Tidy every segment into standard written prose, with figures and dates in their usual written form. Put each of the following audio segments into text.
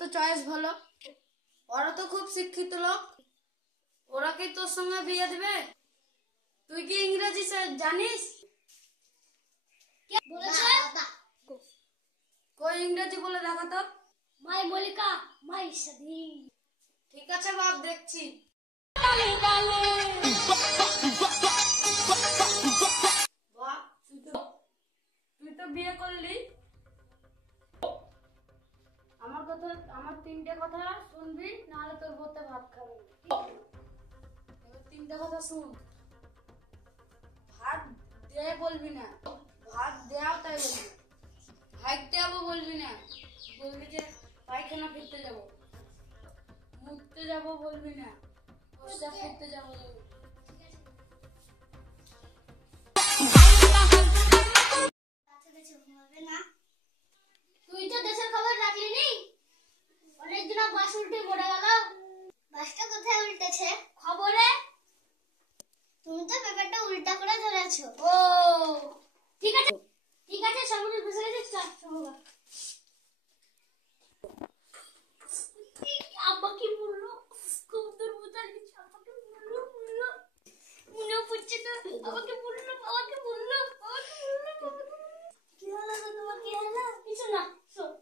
তো চয়েস ভালো, ওরা তো খুব শিক্ষিত লোক, ওরা কি তোর সঙ্গে বিয়ে দিবে? তুই কি ইংরেজি জানিস? কই ইংরেজি বলে দেখা তো। মাই মল্লিকা মাই স্বাধীন। ঠিক আছে বাপ, দেখছি। বাপ, তুই তো বিয়ে করলি, আমার তিনটে কথা শুনবি, নাহলে তোর বউতে ভাত খাবে। এবার তিনটে কথা শুন। ভাত দে বলবি না, ভাত দেও তাই বলবি। হাইটতে যাবো বলবি না, বলবি যে পায়খানা ফিরতে যাবো। মুততে যাবো বলবি না, প্রস্রাব করতে যাবো বলবি। তুই তো দেশের খবর রাখলি নি, অনেকদিন বাস উল্টে পড়ে গেল। বাসটা কোথায় উল্টেছে? খবরে। তুমি তো পেপারটা উল্টা করে ধরেছো। ও ঠিক আছে ঠিক আছে, সামনে বসে গেছে। আমাকে বললো কবুতর বোঝা কিছু, আমাকে বললো মনে পড়ছে না, আমাকে বললো কি হলো তোমার, কি হলো? কিছু না, শোন।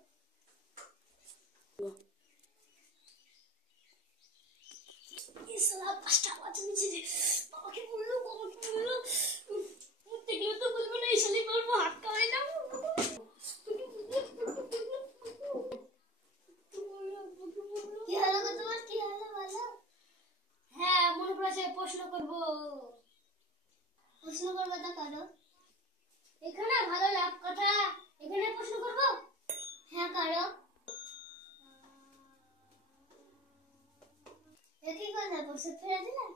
পাঁচটা আওয়াজ নিচে আমাকে বললো উঠতে গেলে তো বলবো না, এই শালি বলবো হাত খাওয়াই না। কি হলো গো তোমার, কি হলো বলো? হ্যাঁ মনে পড়েছে, প্রশ্ন করবো তো করো। এখানে ভালো লাভ কথা, এখানে প্রশ্ন করবো। হ্যাঁ করো। একই কথা প্রশ্ন ফেলে দিলাম।